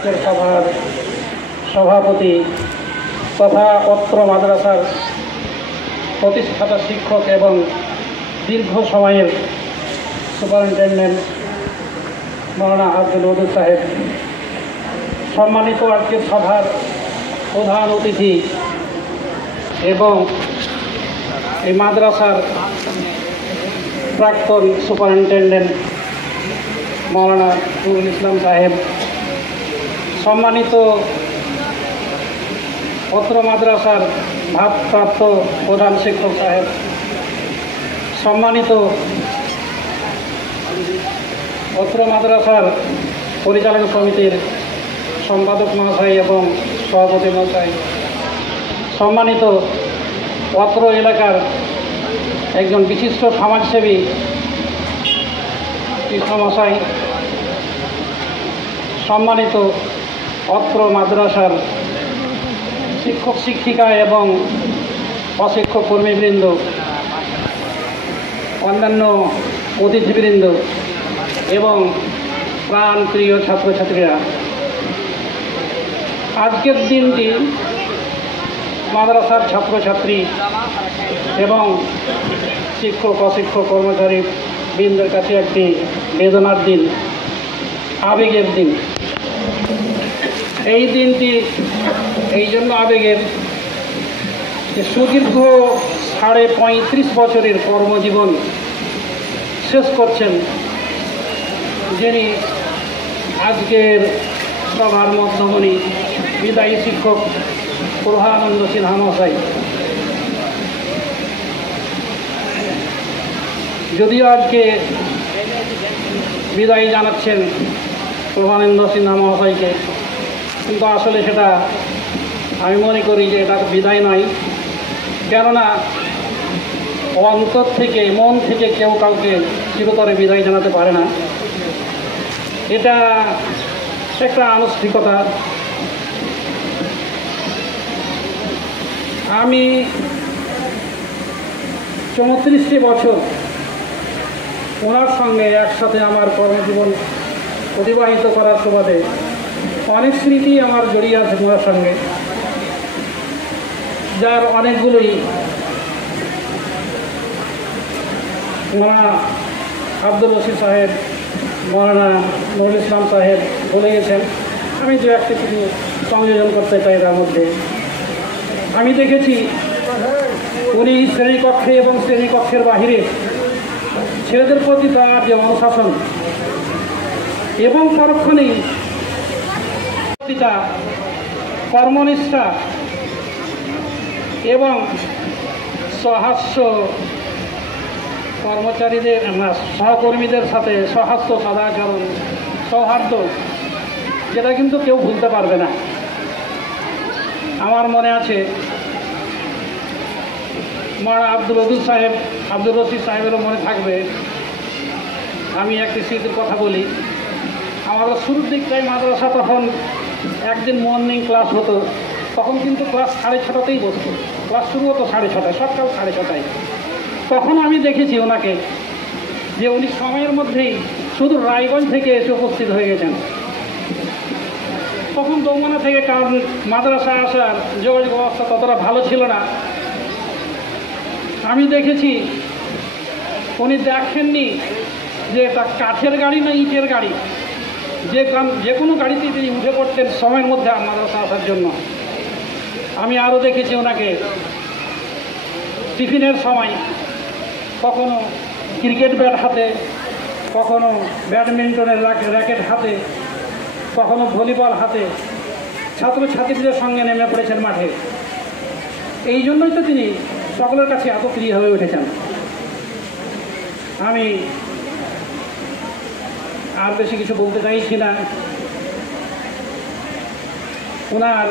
সভার সভাপতি তথা অত্র মাদ্রাসার প্রতিষ্ঠাতা শিক্ষক এবং দীর্ঘ সময়ের সুপারিনটেন্ডেন্ট মৌলানা আব্দুল ওদুদ সাহেব, সম্মানিত আজকের সভার প্রধান অতিথি এবং এই মাদ্রাসার প্রাক্তন সুপারিনটেন্ডেন্ট মৌলানা নুরুল ইসলাম সাহেব, সম্মানিত অত্র মাদ্রাসার ভারপ্রাপ্ত প্রধান শিক্ষক সাহেব, সম্মানিত অত্র মাদ্রাসার পরিচালনা সমিতির সম্পাদক মহাশয় এবং সভাপতি মহাশয়, সম্মানিত অত্র এলাকার একজন বিশিষ্ট সমাজসেবী কৃষ্ণমশাই, সম্মানিত অত্র মাদ্রাসার শিক্ষক শিক্ষিকা এবং অশিক্ষক কর্মীবৃন্দ, অন্যান্য অতিথিবৃন্দ এবং প্রাণপ্রিয় ছাত্রছাত্রীরা, আজকের দিনটি মাদ্রাসার ছাত্রছাত্রী এবং শিক্ষক অশিক্ষক কর্মচারী বৃন্দের কাছে একটি বেদনার দিন, আবেগের দিন। এই দিনটি এই জন্য আবেগের যে সুদীর্ঘ 35.5 বছরের কর্মজীবন শেষ করছেন যিনি আজকের সভার মধ্যমণি বিদায়ী শিক্ষক প্রভানন্দ সিনহা মহাশয়। যদিও আজকে বিদায় জানাচ্ছেন প্রভানন্দ সিনহা মহাশয়কে, কিন্তু আসলে সেটা আমি মনে করি যে এটা বিদায় নয়, কেননা অন্তর থেকে মন থেকে কেউ কাউকে চিরতরে বিদায় জানাতে পারে না। এটা একটা আনুষ্ঠানিকতা। আমি 34টি বছর ওনার সঙ্গে একসাথে আমার কর্মজীবন অতিবাহিত করার সুবাদে অনেক স্মৃতি আমার জড়িয়ে আছে ওনার সঙ্গে, যার অনেকগুলোই মৌলানা আব্দুল রশিদ সাহেব, মৌলানা নুরুল ইসলাম সাহেব বলে গেছেন। আমি দু একটি কিছু সংযোজন করতে চাই। তার মধ্যে আমি দেখেছি উনি শ্রেণীকক্ষে এবং শ্রেণীকক্ষের বাহিরে ছেলেদের প্রতি তার যে অনুশাসন এবং পরক্ষণেই কর্মনিষ্ঠা এবং সহাস্য কর্মচারীদের সহকর্মীদের সাথে সহাস্য সদাচরণ সৌহার্দ্য, যেটা কিন্তু কেউ ভুলতে পারবে না। আমার মনে আছে মৌলানা আব্দুল ওদুদ সাহেব, আব্দুল রশিদ সাহেবেরও মনে থাকবে। আমি একটি স্মৃতির কথা বলি। আমাদের শুরুর দিকটাই মাদ্রাসা তখন একদিন মর্নিং ক্লাস হতো, তখন কিন্তু ক্লাস 6:30তেই বসতো। ক্লাস শুরু হতো 6:30, সকাল 6:30। তখন আমি দেখেছি ওনাকে যে উনি সময়ের মধ্যেই শুধু রায়গঞ্জ থেকে এসে উপস্থিত হয়ে গেছেন। তখন দৌমানা থেকে, কারণ মাদ্রাসা আসার যোগাযোগ ব্যবস্থা ততটা ভালো ছিল না, আমি দেখেছি উনি দেখেননি যে এটা কাঠের গাড়ি না ইটের গাড়ি, যে কোনো গাড়িতেই তিনি উঠে পড়তেন সময়ের মধ্যে মাদ্রাসা আসার জন্য। আমি আরও দেখেছি ওনাকে টিফিনের সময় কখনো ক্রিকেট ব্যাট হাতে, কখনো ব্যাডমিন্টনের র্যাকেট হাতে, কখনো ভলিবল হাতে ছাত্রছাত্রীদের সঙ্গে নেমে পড়েছেন মাঠে। এই জন্যই তো তিনি সকলের কাছে এত প্রিয় হয়ে উঠেছেন। আমি আর বেশি কিছু বলতে চাইছি না। ওনার